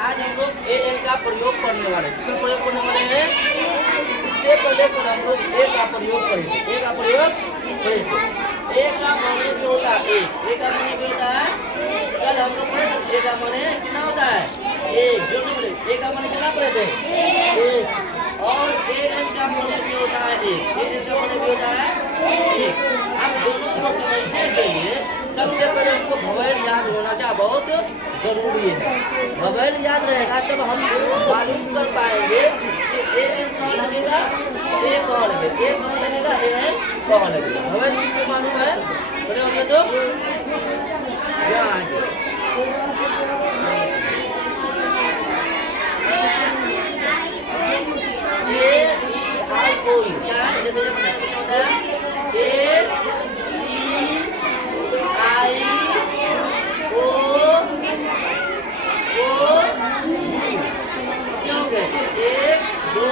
आज हम लोग ए एन का प्रयोग करने वाले हैं। किसका प्रयोग करने वाले हैं? इससे पहले तो हम लोग ए का प्रयोग करेंगे। ए का प्रयोग करेंगे। ए का माने भी होता है एक। ए का माने भी होता है, कल हम लोग पढ़े थे ए का माने कितना होता है? एक। जो तो बोले ए का माने कितना पढ़े थे? एक। और ए एन का माने भी होता है एक। ए एन का माने भी होता है एक। अब दोनों को समझने के लिए सबसे पहले हमको भवेल याद होना क्या बहुत जरूरी है। भवेल याद रहेगा तब हम मालूम कर पाएंगे कि ए एन कहाँ लगेगा, ए कहाँ लगेगा, ए कहाँ लगेगा, ए एन कहाँ लगेगा। भवेल किसको मालूम है? बोले होंगे तो यहाँ आगे ए ई आई ओ यू क्या है? जैसे जब बताया क्या होता है? ए ई आई ओ क्या हो गए? 1 2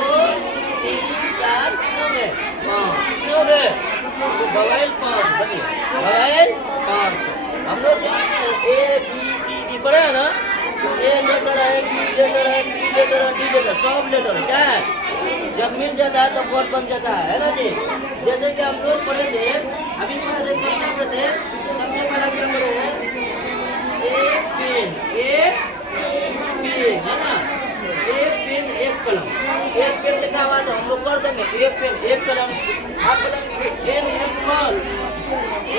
3 4 हो गए 5 कितने हो गए? तो भवेल 5 बनिए। भवेल 5 हम लोग जानते हैं ए बी सी डी पढ़े हैं ना? तो ए लेटर है, बी लेटर है, सी लेटर है, डी लेटर, सब लेटर है। क्या है? जब मिल जाता है तो वर्ड बन जाता है ना जी। जैसे कि हम लोग पढ़े थे, अभी पढ़े थे, क्या पढ़े थे? सबसे पहला क्या पढ़े हैं? एक पेन, एक पेन है ना? एक पेन एक कलम। एक पेन लिखा हुआ तो हम लोग कर देंगे एक पेन एक कलम। आप बोलेंगे एन एप्पल,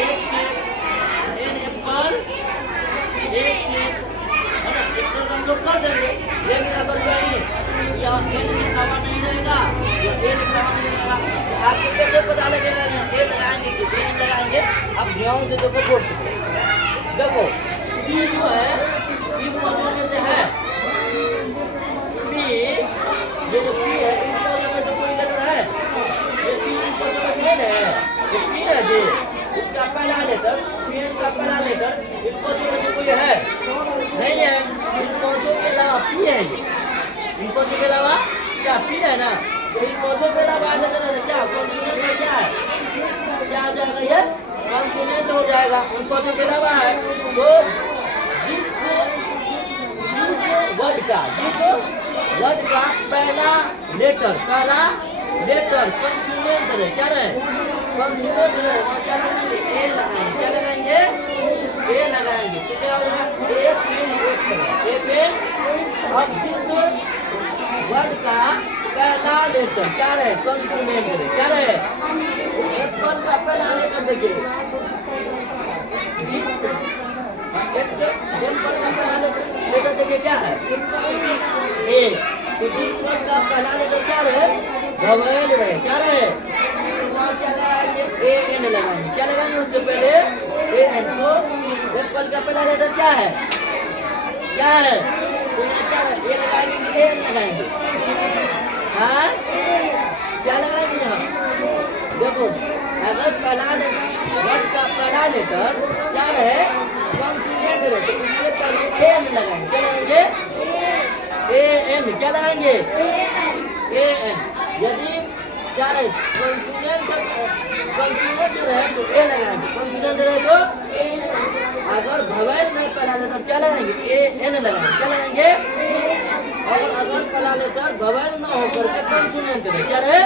एक सेब, एन एप्पल एक सेब है ना? इस तरह हम लोग कर देंगे। लेकिन अगर कहीं यहाँ एन लिखा हुआ नहीं रहेगा, या ए लिखा हुआ नहीं रहेगा, आपको कैसे पता लगेगा? ए लगाएंगे कि ए लगाएंगे? आप ध्यान से देखो बोर्ड पे। देखो पी जो है, पी पौधों में से है, पी ये जो पी है इन पौधों में से कोई लेटर है? ये पी इन पौधों में से नहीं है, ये पी है जी। इसका पहला लेटर, पी का पहला लेटर इन पौधों में से कोई है? नहीं है। इन पौधों के अलावा पी है ये। इन पौधों के अलावा क्या पी है ना? तो इन पौधों के अलावा लेटर है क्या? कॉन्सोनेंट है क्या है? क्या आ जाएगा ये? कॉन्सोनेंट हो जाएगा। उन पौधों के अलावा है तो जिस वर्ड का पहला लेटर कॉन्सोनेंट है, क्या रहे? कॉन्सोनेंट रहे, वहाँ क्या लगाएंगे? ए लगाएंगे। क्या लगाएंगे? ए लगाएंगे। तो क्या होगा? ए पेन एक कलम, ए पेन। अब जिस वर्ड का पहला लेटर क्या रहे? कॉन्सोनेंट रहे, क्या रहे? एप्पल का पहला लेटर देखिए, एप्पल का पहला लेटर देखिए क्या है? ए। तो जिस वर्ड का पहला लेटर क्या रहे? भवेल रहे, क्या रहे? तो वहाँ क्या लगाएंगे? ए एन लगाएंगे। क्या लगाएंगे उससे पहले? A N. तो एप्पल का पहला लेटर क्या है? क्या है? तो यहाँ क्या ए लगाएंगे कि ए एन लगाएंगे? हाँ क्या लगाएंगे यहाँ? देखो अगर पहला वर्ड का पहला लेटर क्या रहे? कॉन्सोनेंट रहे, तो उससे पहले ए एन लगाएंगे। क्या लगाएंगे? A N. क्या लगाएंगे? A N. यदि क्या रहे? कॉन्सोनेंट रहे तो ए लगाएंगे, कॉन्सोनेंट रहे तो अगर भवेल में पहला लेटर क्या लगाएंगे? ए एन लगाएंगे। क्या लगाएंगे? और अगर पहला लेटर भवेल में होकर के कॉन्सोनेंट रहे, क्या रहे?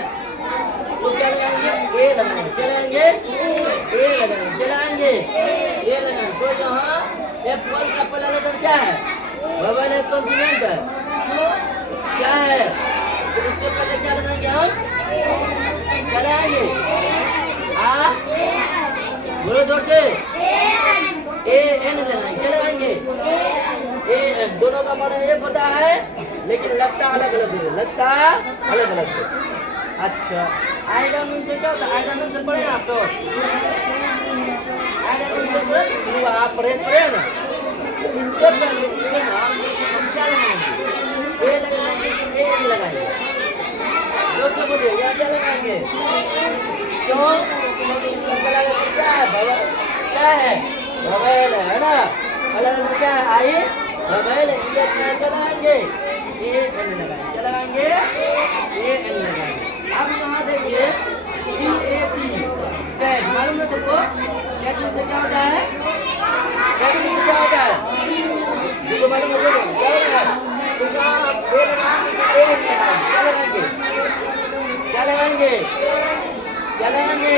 तो क्या लगाएंगे? ए लगाएंगे। क्या लगाएंगे? ए लगाएंगे। क्या लगाएंगे? ए लगाएंगे। तो यहाँ एप्पल का पहला लेटर क्या है? भवेल है, कॉन्सोनेंट है, क्या है? तो उससे पहले क्या लगाएंगे हम? क्या लगाएंगे? बोलो जोर से। ए एन लगाएंगे। क्या लगाएंगे? A N. दोनों का मतलब ये पता है, लेकिन लगता अलग अलग है, लगता अलग अलग है। अच्छा आएगा मीन से क्या होता है? आएगा मीन से पढ़े आप तो? आएगा मीन से पढ़े आप पढ़े ना? इससे पहले हम क्या लगाएंगे? ए लगाएंगे कि ए एन लगाएंगे? जोर से बोलिए, यहाँ क्या लगाएंगे? क्यों? क्योंकि इसका पहला लेटर क्या है? भवेल। क्या है? भवेल है ना? पहला लेटर क्या है? आई भवेल। इसलिए क्या लगाएंगे? ए एन लगाएंगे। क्या लगाएंगे? ए एन लगाएंगे। अब यहाँ देखिए CAT कैट, मालूम है सबको? कैट में से क्या होता है? कैट में से क्या होता है? जिसको मालूम है क्या होता है? ए लगाएंगे, ए लगाएंगे, क्या लगाएंगे, क्या लगाएंगे,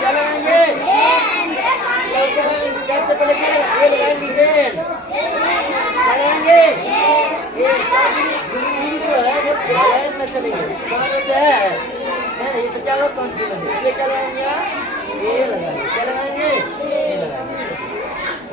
क्या लगाएंगे, क्या लगाएंगे, कैसे पहले क्या ये लगाएंगे, क्या लगाएंगे, ये सीढ़ी जो है वो लाइन में चलेंगे, कहाँ से है, नहीं ये तो क्या होगा कौन सी लगे, ये क्या लगाएंगे, ये लगाएंगे, क्या लगाएंगे, ये लगाएंगे,